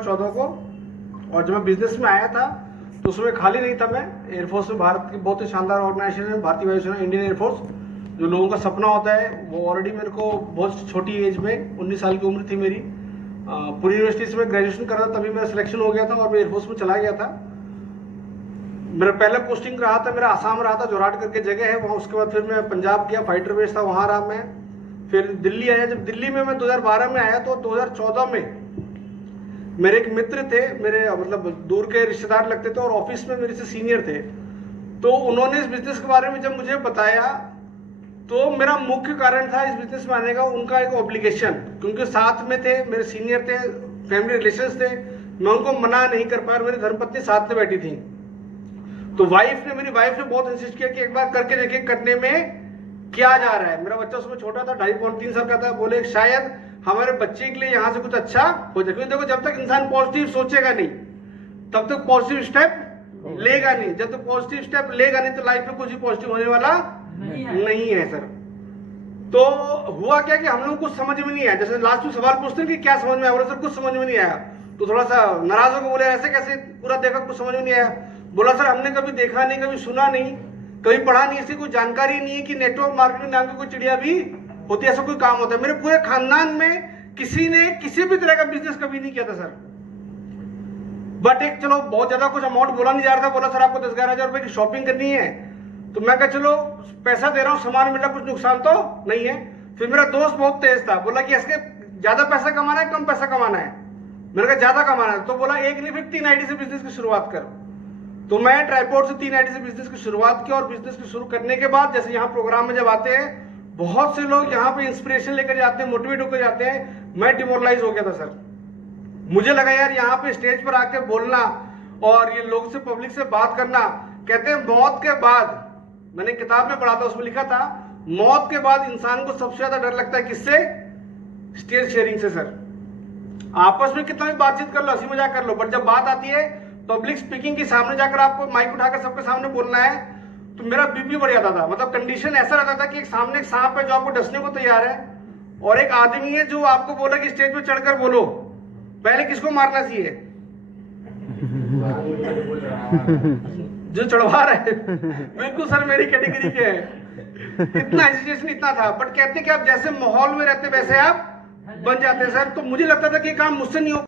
2014 को। और जब मैं बिजनेस में आया था तो उसमें खाली नहीं था मैं। एयरफोर्स में भारत की बहुत ही शानदार ऑर्गेनाइजेशन है भारतीय वायुसेना, इंडियन एयरफोर्स। जो लोगों का सपना होता है वो ऑलरेडी मेरे को बहुत छोटी एज में 19 साल की उम्र थी मेरी। पूरी यूनिवर्सिटी से मैं ग्रेजुएशन कर रहा था, तभी मेरा सिलेक्शन हो गया था और मैं एयरफोर्स में चला गया था। मेरा पहला पोस्टिंग रहा था, मेरा आसाम रहा था, जोरहाट करके जगह है वहाँ। उसके बाद फिर मैं पंजाब गया, फाइटर बेस था वहाँ रहा मैं। फिर दिल्ली आया। जब दिल्ली में मैं 2012 में आया तो 2014 में मेरे एक मित्र थे, मेरे मतलब दूर के रिश्तेदार लगते थे और ऑफिस में मेरे से सीनियर थे। तो उन्होंने इस बिजनेस के बारे में जब मुझे बताया तो मेरा मुख्य कारण था इस बिजनेस में आने का उनका एक ऑब्लिगेशन, क्योंकि साथ में थे, मेरे सीनियर थे, फैमिली रिलेशंस थे। मैं उनको मना नहीं कर पाया। मेरी धर्मपत्नी साथ में बैठी थी। तो मेरी वाइफ ने बहुत इंसिस्ट किया कि एक बार करके देखिए करने में क्या जा रहा है। मेरा बच्चा उसमें छोटा था, 2.5-3 साल का था। बोले शायद हमारे बच्चे के लिए यहाँ से कुछ अच्छा हो जाए। क्योंकि देखो जब तक इंसान पॉजिटिव सोचेगा नहीं तब तक पॉजिटिव स्टेप लेगा नहीं। जब तक पॉजिटिव स्टेप लेगा नहीं तो लाइफ में कुछ भी पॉजिटिव होने वाला नहीं है सर। तो हुआ क्या कि हम लोग कुछ समझ में नहीं आया। जैसे लास्ट में सवाल पूछते हैं कि क्या समझ में आया, बोला सर कुछ समझ में नहीं आया। तो थोड़ा सा नाराज होकर बोले ऐसे कैसे पूरा देखा कुछ समझ में नहीं आया। बोला सर हमने कभी देखा नहीं, कभी सुना नहीं, कभी पढ़ा नहीं, ऐसी कोई जानकारी नहीं है कि नेटवर्क मार्केटिंग नाम की कोई चिड़िया भी होती है, ऐसा कोई काम होता है। मेरे पूरे खानदान में किसी ने किसी भी तरह का बिजनेस कभी नहीं किया था सर। बट एक चलो बहुत ज्यादा कुछ अमाउंट बोला नहीं जा रहा था। बोला सर आपको 10-11 हजार रुपए की शॉपिंग करनी है। तो मैं कहा चलो पैसा दे रहा हूँ, सामान मिल रहा, कुछ नुकसान तो नहीं है। फिर मेरा दोस्त बहुत तेज था, बोला कि इसके ज्यादा पैसा कमाना है कम पैसा कमाना है। मैंने कहा ज्यादा कमाना है। तो बोला एक नहीं फिर 3 आईडी से बिजनेस की शुरुआत कर। तो मैं ट्राइपॉड से 3 आईडी से बिजनेस की शुरुआत की। और बिजनेस की शुरू करने के बाद जैसे यहाँ प्रोग्राम में जब आते हैं बहुत से लोग यहाँ पे इंस्पिरेशन लेकर जाते हैं, मोटिवेट होकर जाते हैं। मैं डिमोरलाइज हो गया था सर। मुझे लगा यार यहाँ पे स्टेज पर आके बोलना और ये लोग से पब्लिक से बात करना, कहते हैं मौत के बाद, मैंने किताब में पढ़ा था उसमें लिखा था मौत के बाद इंसान को सबसे ज्यादा डर लगता है किससे? स्टेज शेयरिंग से सर। आपस में कितना भी बातचीत कर लो, हंसी मजाक कर लो, बट जब बात आती है पब्लिक स्पीकिंग के सामने जाकर आपको माइक उठाकर सबके सामने बोलना है तो मेरा बीपी बढ़ जाता था। मतलब कंडीशन ऐसा रहता था कि एक सामने एक सांप है जो आपको डसने को तैयार है और एक आदमी है जो आपको बोला कि स्टेज पे चढ़कर बोलो, पहले किसको मारना चाहिए? जो चढ़वा रहा है। बिल्कुल सर मेरी कैटेगरी के है। इतना हेजिटेशन इतना था, बट कहते कि आप जैसे माहौल में रहते वैसे आप बन जाते हैं सर। तो मुझे लगता था कि काम मुझसे नहीं हो